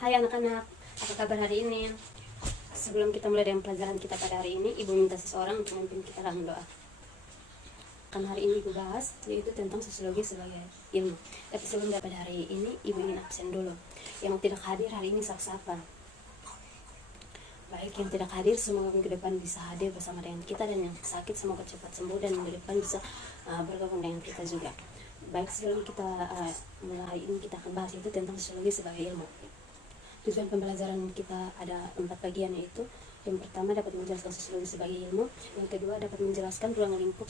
Hai anak-anak, apa kabar hari ini? Sebelum kita mulai dengan pelajaran kita pada hari ini, Ibu minta seseorang untuk memimpin kita dalam doa. Kan hari ini Ibu bahas yaitu tentang sosiologi sebagai ilmu. Tapi sebelum pada hari ini, Ibu ingin absen dulu. Yang tidak hadir hari ini siapa? Baik, yang tidak hadir semoga minggu depan bisa hadir bersama dengan kita, dan yang sakit semoga cepat sembuh dan minggu depan bisa bergabung dengan kita juga. Baik, sebelum kita mulai hari ini kita akan bahas itu tentang sosiologi sebagai ilmu. Tujuan pembelajaran kita ada 4 bagian, yaitu yang pertama dapat menjelaskan sosiologi sebagai ilmu, yang kedua dapat menjelaskan ruang lingkup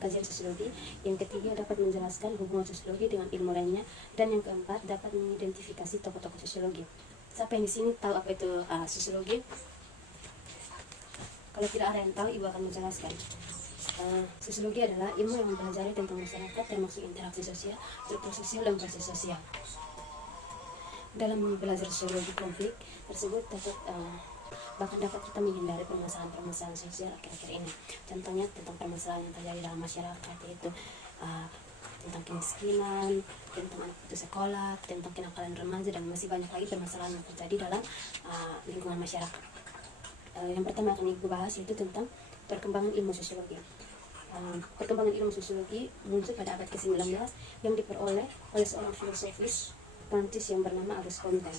kajian sosiologi, yang ketiga dapat menjelaskan hubungan sosiologi dengan ilmu lainnya, dan yang keempat dapat mengidentifikasi tokoh-tokoh sosiologi. Siapa yang di sini tahu apa itu sosiologi? Kalau tidak ada yang tahu, Ibu akan menjelaskan. Sosiologi adalah ilmu yang mempelajari tentang masyarakat, termasuk interaksi sosial, struktur sosial, dan proses sosial. Dalam belajar sosiologi konflik tersebut bahkan dapat kita menghindari permasalahan-permasalahan sosial akhir-akhir ini. Contohnya tentang permasalahan yang terjadi dalam masyarakat, yaitu tentang kemiskinan, tentang anak putus sekolah, tentang kenakalan remaja, dan masih banyak lagi permasalahan yang terjadi dalam lingkungan masyarakat. Yang pertama akan Ibu bahas yaitu tentang perkembangan ilmu sosiologi. Perkembangan ilmu sosiologi muncul pada abad ke-19 yang diperoleh oleh seorang filosofis Prancis yang bernama Auguste Comte.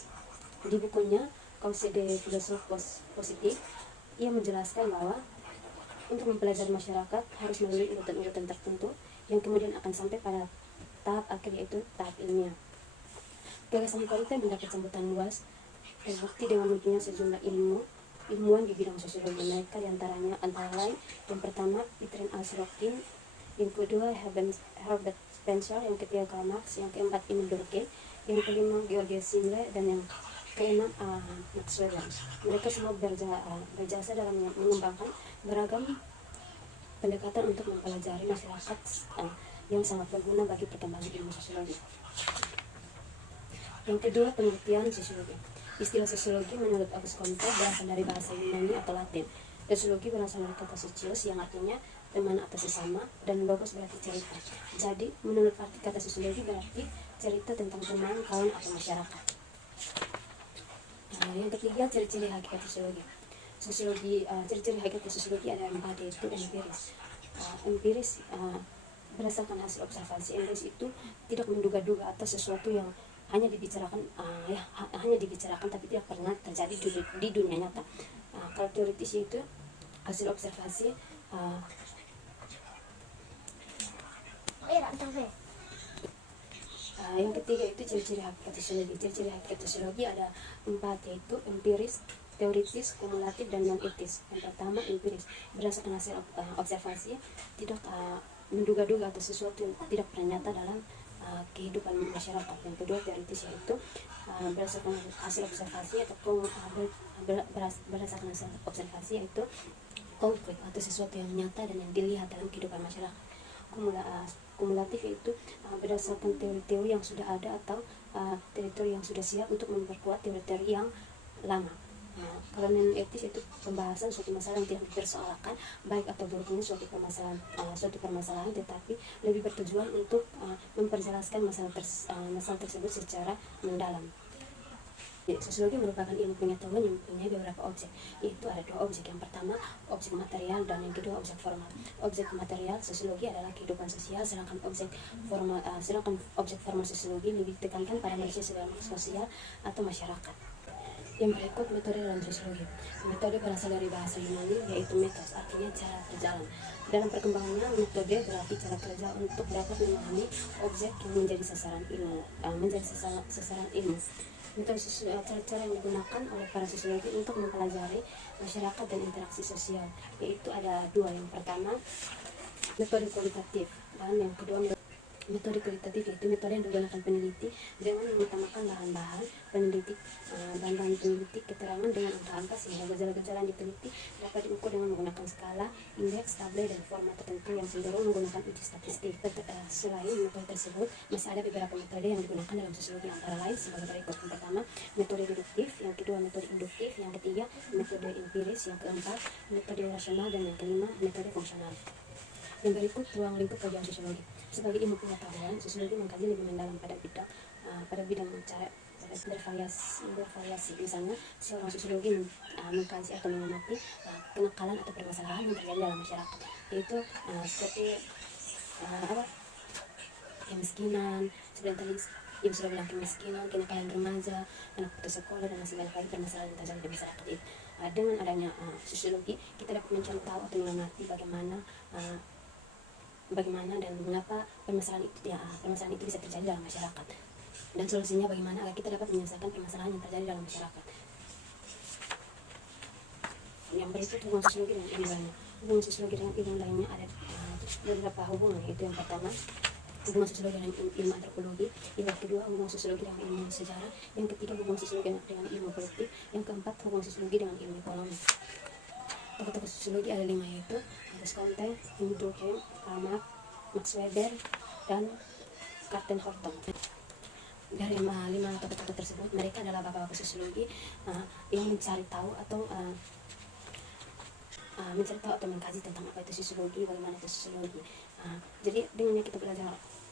Di bukunya Cause de Philosophe Positif, ia menjelaskan bahwa untuk mempelajari masyarakat harus melalui urutan-urutan tertentu yang kemudian akan sampai pada tahap akhir, yaitu tahap ilmiah. Gagasan Comte mendapat sambutan luas, terbukti dengan munculnya sejumlah ilmuwan di bidang sosiologi. Mereka diantaranya antara lain yang pertama Bertrand Russell, yang kedua Herbert Spencer, yang ketiga Karl Marx, yang keempat Emile Durkheim, yang kelima Georges Simmel, dan yang keenam Max Weber. Mereka semua berjasa dalam mengembangkan beragam pendekatan untuk mempelajari masyarakat yang sangat berguna bagi perkembangan ilmu sosiologi. Yang kedua, pengertian sosiologi. Istilah sosiologi menurut Auguste Comte berasal dari bahasa Yunani atau Latin. Sosiologi berasal dari kata socios yang artinya teman atau sesama, dan logos berarti cerita. Jadi, menurut arti kata sosiologi berarti cerita tentang teman, kawan, atau masyarakat. Yang ketiga, ciri-ciri hakikat sosiologi. Ciri-ciri hakikat sosiologi ada 4, yaitu empiris. Empiris berdasarkan hasil observasi. Empiris itu tidak menduga-duga atau sesuatu yang hanya dibicarakan tapi tidak pernah terjadi di dunia nyata. Kalau teoritis itu hasil observasi. Yang ketiga itu ciri-ciri hakikat sosiologi. Ciri-ciri hakikat sosiologi ada 4, yaitu empiris, teoritis, kumulatif, dan non-etis. Yang pertama empiris, berdasarkan hasil observasi, tidak menduga-duga atau sesuatu yang tidak pernah nyata dalam kehidupan masyarakat. Yang kedua teoritis, yaitu berdasarkan hasil observasi atau berdasarkan hasil observasi, yaitu konkret atau sesuatu yang nyata dan yang dilihat dalam kehidupan masyarakat. Kumulatif yaitu berdasarkan teori-teori yang sudah ada atau teori-teori yang sudah siap untuk memperkuat teori-teori yang lama. Kalau non-etis itu pembahasan suatu masalah yang tidak dipersoalkan baik atau buruknya suatu permasalahan, tetapi lebih bertujuan untuk memperjelaskan masalah tersebut secara mendalam. Sosiologi merupakan ilmu pengetahuan yang mempunyai beberapa objek, yaitu ada 2 objek. Yang pertama objek material, dan yang kedua objek formal. Objek material sosiologi adalah kehidupan sosial, sedangkan objek formal sosiologi lebih ditekankan pada manusia sebagai sosial atau masyarakat. Yang berikut metode dalam sosiologi. Metode berasal dari bahasa Yunani, yaitu metos, artinya cara berjalan. Dalam perkembangannya, metode berarti cara kerja untuk dapat memahami objek yang menjadi sasaran ilmu. Metode cara yang digunakan oleh para sosiologi untuk mempelajari masyarakat dan interaksi sosial, yaitu ada 2. Yang pertama metode kualitatif, dan yang kedua metode kualitatif, yaitu metode yang digunakan peneliti dengan mengutamakan bahan-bahan peneliti keterangan dengan angka-angka, sehingga gejala-gejala yang diteliti dapat diukur dengan menggunakan skala, indeks, tabel, dan format tertentu yang cenderung menggunakan uji statistik. Selain metode tersebut, masih ada beberapa metode yang digunakan dalam sosiologi, antara lain sebagai berikut. Yang pertama metode deduktif, yang kedua metode induktif, yang ketiga metode empiris, yang keempat metode rasional, dan yang kelima metode fungsional. Yang berikut ruang lingkup kajian sosiologi. Sebagai ilmu pengetahuan, sosiologi mengkaji lebih mendalam pada bidang cara bervariasi. Misalnya seorang sosiologi mengkaji atau mengamati kenakalan atau permasalahan yang terjadi dalam masyarakat, yaitu seperti apa, kemiskinan, sebenarnya tadi ibu sudah bilang, kemiskinan, kenakalan remaja, anak putus sekolah, dan masih banyak lagi permasalahan yang terjadi di masyarakat itu. Dengan adanya sosiologi, kita dapat mencari tahu atau mengamati bagaimana dan mengapa permasalahan itu bisa terjadi dalam masyarakat, dan solusinya bagaimana agar kita dapat menyelesaikan permasalahan yang terjadi dalam masyarakat. Yang berikut, hubungan sosiologi dengan ilmu lainnya. Hubungan sosiologi dengan ilmu lainnya ada beberapa hubungan, yaitu yang pertama, hubungan sosiologi dengan ilmu antropologi, yang kedua hubungan sosiologi dengan ilmu sejarah, yang ketiga hubungan sosiologi dengan ilmu politik, yang keempat hubungan sosiologi dengan ilmu ekonomi. Tokoh-tokoh sosiologi ada 5, yaitu Auguste Comte, Immanuel Durkheim, Karl Marx, Max Weber, dan Captain Horton. Dari 5 tokoh-tokoh tersebut, mereka adalah bapak-bapak sosiologi yang mencari tahu atau mengkaji tentang apa itu sosiologi, bagaimana itu sosiologi. Jadi dengannya kita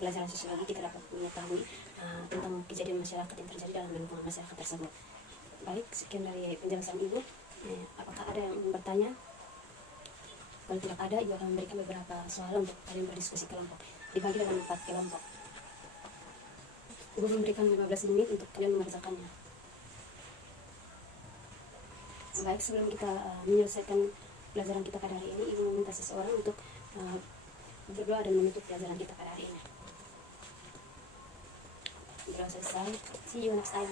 belajar sosiologi, kita dapat mengetahui tentang kejadian masyarakat yang terjadi dalam lingkungan masyarakat tersebut. Baik, sekian dari penjelasan Ibu. Apakah ada yang ingin bertanya? Kalau tidak ada, Ibu akan memberikan beberapa soal untuk kalian berdiskusi kelompok. Dibagi dalam 4 kelompok. Ibu memberikan 15 menit untuk kalian mengerjakannya. Baik, sebelum kita menyelesaikan pelajaran kita pada hari ini, Ibu meminta seseorang untuk berdoa dan menutup pelajaran kita pada hari ini. Berdoa selesai. See you next time.